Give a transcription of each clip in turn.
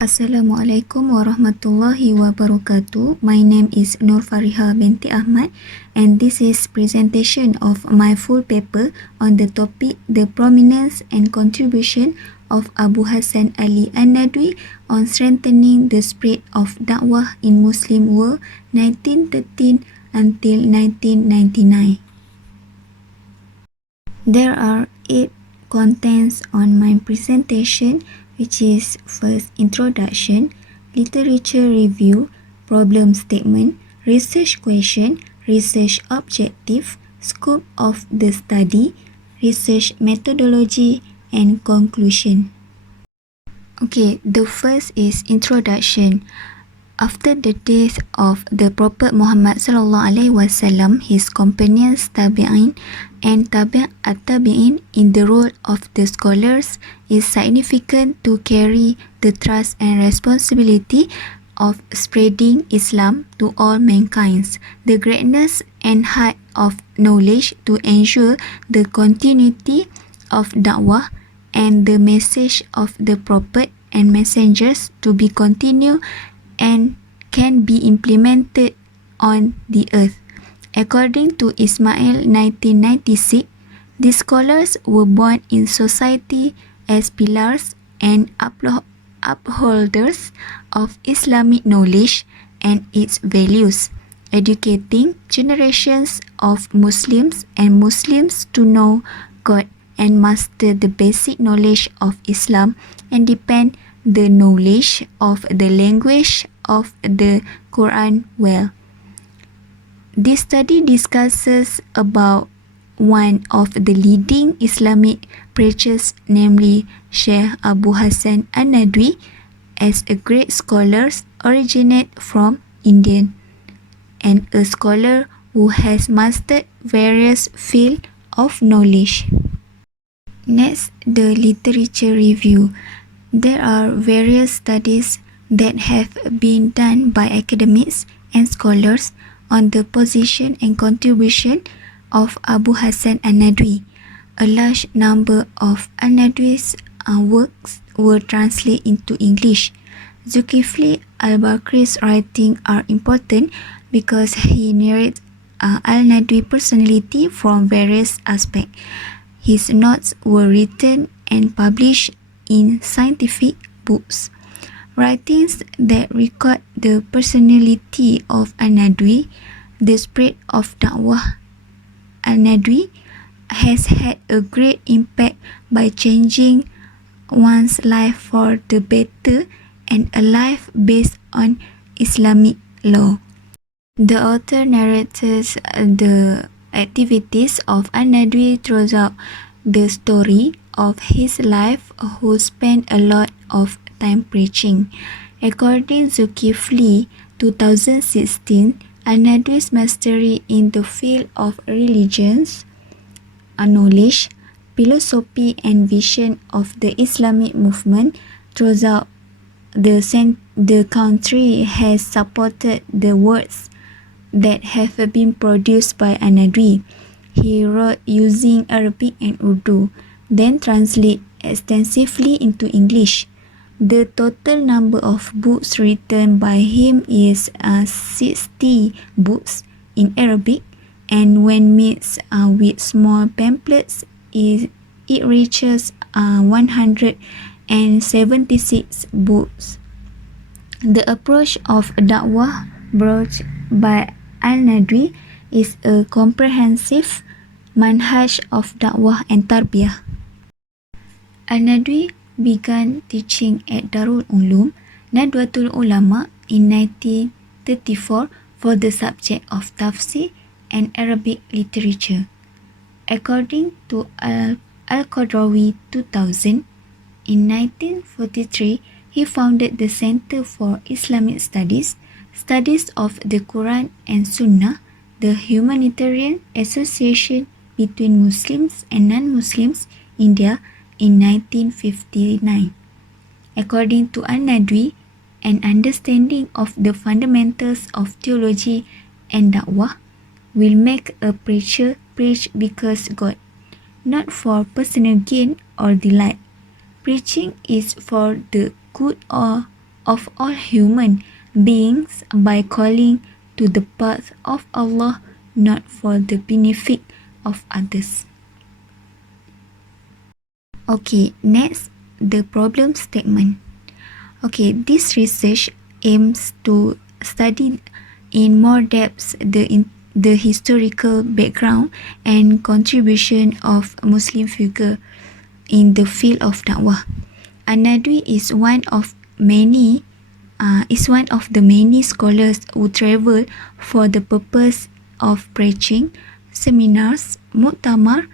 Assalamualaikum warahmatullahi wabarakatuh. My name is Nur Fariha binti Ahmad and this is presentation of my full paper on the topic the prominence and contribution of Abu Hassan Ali Al-Nadwi on strengthening the spirit of dakwah in Muslim world 1913 until 1999. There are 8 contents on my presentation, which is first introduction, literature review, problem statement, research question, research objective, scope of the study, research methodology and conclusion. Okay, the first is introduction. After the death of the Prophet Muhammad SAW, his companions Tabi'in and Tabi'at-Tabi'in in the role of the scholars is significant to carry the trust and responsibility of spreading Islam to all mankind, the greatness and height of knowledge to ensure the continuity of da'wah and the message of the Prophet and messengers to be continued and can be implemented on the earth. According to Ismail 1996, these scholars were born in society as pillars and upholders of Islamic knowledge and its values, educating generations of Muslims and Muslims to know God and master the basic knowledge of Islam and depend the knowledge of the language of the Quran well. This study discusses about one of the leading Islamic preachers, namely Sheikh Abu Hassan Al-Nadwi, as a great scholar originate from India and a scholar who has mastered various fields of knowledge. Next, the literature review. There are various studies that have been done by academics and scholars on the position and contribution of Abu Hassan Al-Nadwi. A large number of Al-Nadwi's works were translated into English. Zulkifli al-Bakri's writings are important because he narrates Al-Nadwi personality from various aspects. His notes were written and published in scientific books. Writings that record the personality of Al-Nadwi, the spirit of da'wah. Al-Nadwi has had a great impact by changing one's life for the better and a life based on Islamic law. The author narrates the activities of Al-Nadwi throughout the story of his life, who spent a lot of time preaching. According to Zulkifli 2016, Al-Nadwi's mastery in the field of religions, knowledge, philosophy and vision of the Islamic movement throughout the country has supported the works that have been produced by Al-Nadwi. He wrote using Arabic and Urdu, then translate extensively into English. The total number of books written by him is 60 books in Arabic, and when mixed with small pamphlets, it reaches 176 books. The approach of da'wah brought by Al-Nadwi is a comprehensive manhaj of da'wah and tarbiyah. Al-Nadwi began teaching at Darul Ulum Nadwatul Ulama in 1934 for the subject of tafsir and Arabic literature. According to Al-Qadrawi 2000, in 1943, he founded the Center for Islamic Studies, Studies of the Quran and Sunnah, the humanitarian association between Muslims and non-Muslims, India, in 1959. According to Al-Nadwi, an understanding of the fundamentals of theology and da'wah will make a preacher preach because God, not for personal gain or delight. Preaching is for the good of all human beings by calling to the path of Allah, not for the benefit of others. Okay, next, the problem statement. Okay, this research aims to study in more depth the historical background and contribution of Muslim figure in the field of dakwah. Al-Nadwi is one of the many scholars who travel for the purpose of preaching, seminars, muktamar,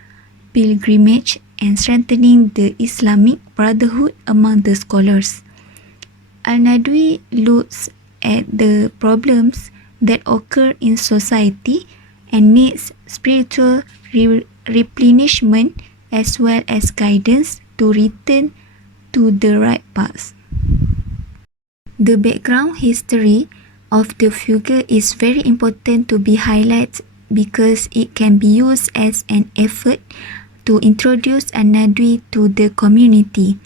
pilgrimage, and strengthening the Islamic brotherhood among the scholars. Al-Nadwi looks at the problems that occur in society and needs spiritual replenishment as well as guidance to return to the right path. The background history of the figure is very important to be highlighted because it can be used as an effort to introduce Al-Nadwi to the community.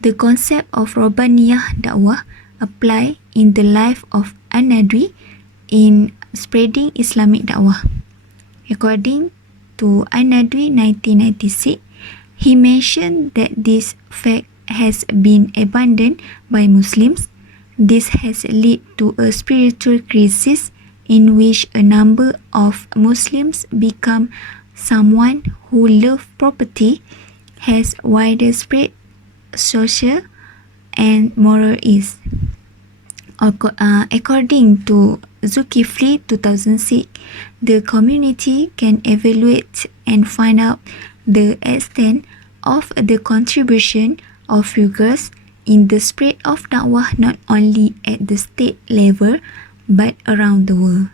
The concept of Rabbaniyah Da'wah apply in the life of Al-Nadwi in spreading Islamic Da'wah. According to Al-Nadwi 1996, he mentioned that this fact has been abandoned by Muslims. This has led to a spiritual crisis in which a number of Muslims become someone who love property, has widespread social and moral ease. According to Zulkifli 2006, the community can evaluate and find out the extent of the contribution of figures in the spread of dakwah not only at the state level but around the world.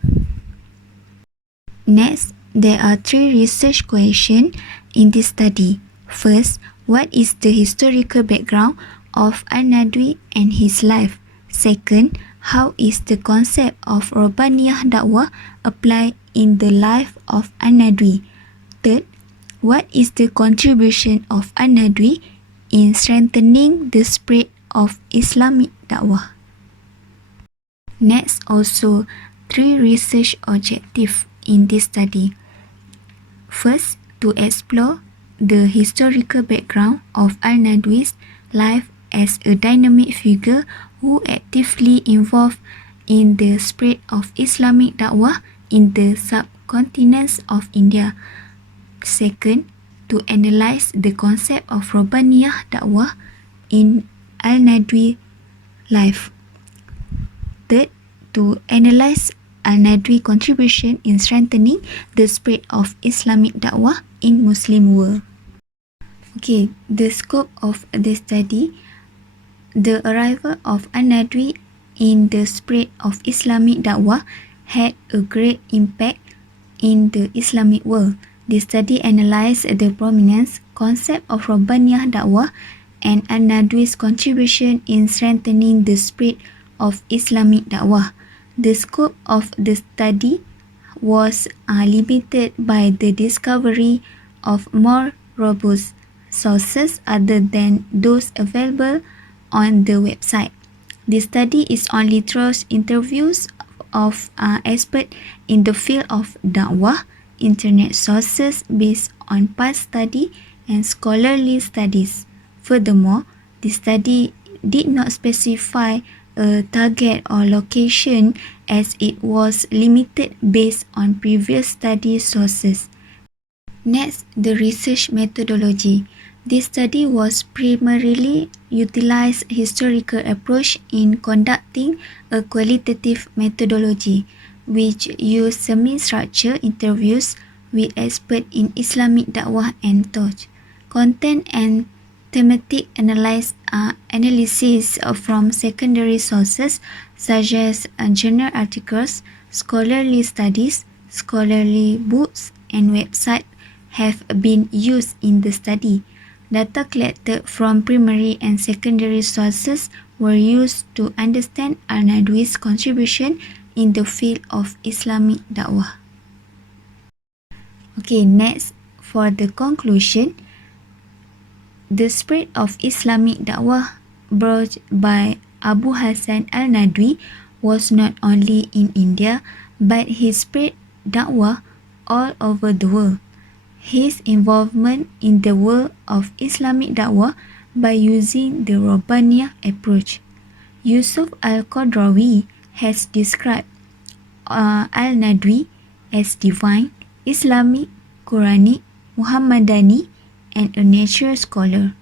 Next, there are 3 research questions in this study. First, what is the historical background of Al-Nadwi and his life? Second, how is the concept of Rabbaniyah Da'wah applied in the life of Al-Nadwi? Third, what is the contribution of Al-Nadwi in strengthening the spread of Islamic Da'wah? Next, also 3 research objectives in this study. First, to explore the historical background of Al-Nadwi's life as a dynamic figure who actively involved in the spread of Islamic Da'wah in the subcontinent of India. Second, to analyze the concept of Rabbaniyah Da'wah in Al-Nadwi life. Third, to analyze Al-Nadwi contribution in strengthening the spread of Islamic Da'wah in Muslim world. Okay, the scope of the study. The arrival of Al-Nadwi in the spread of Islamic Da'wah had a great impact in the Islamic world. The study analyzed the prominence concept of Rabbaniyah Da'wah and Al-Nadwi's contribution in strengthening the spread of Islamic Da'wah. The scope of the study was limited by the discovery of more robust sources other than those available on the website. The study is only through interviews of experts in the field of Da'wah, internet sources based on past study and scholarly studies. Furthermore, the study did not specify a target or location as it was limited based on previous study sources. Next, the research methodology. This study was primarily utilized historical approach in conducting a qualitative methodology, which used semi-structured interviews with experts in Islamic Da'wah and thought. Content and thematic analysis from secondary sources such as journal articles, scholarly studies, scholarly books, and websites have been used in the study. Data collected from primary and secondary sources were used to understand Al-Nadwi's contribution in the field of Islamic Da'wah. Okay, next, for the conclusion, the spread of Islamic Da'wah brought by Abu Hassan Al-Nadwi was not only in India, but he spread da'wah all over the world. His involvement in the world of Islamic da'wah by using the Rabbaniyah approach. Yusuf Al-Qadrawi has described Al-Nadwi as divine, Islamic, Quranic, Muhammadani, and a natural scholar.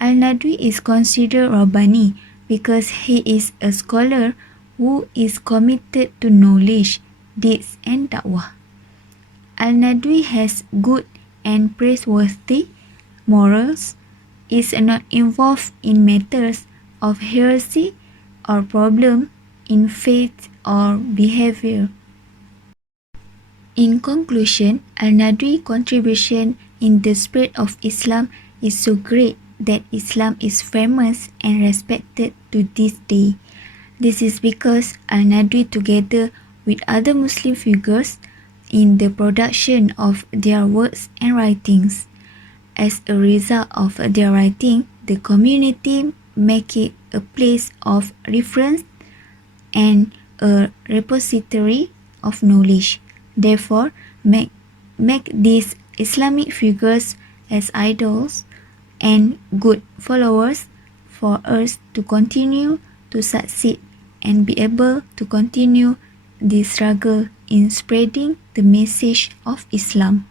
Al-Nadwi is considered Rabbani because he is a scholar who is committed to knowledge, deeds, and da'wah. Al-Nadwi has good and praiseworthy morals, is not involved in matters of heresy or problem in faith or behavior. In conclusion, Al-Nadwi's contribution in the spread of Islam is so great that Islam is famous and respected to this day. This is because Al-Nadwi, together with other Muslim figures, in the production of their works and writings. As a result of their writing, the community make it a place of reference and a repository of knowledge. Therefore, make these Islamic figures as idols and good followers for us to continue to succeed and be able to continue the struggle in spreading the message of Islam.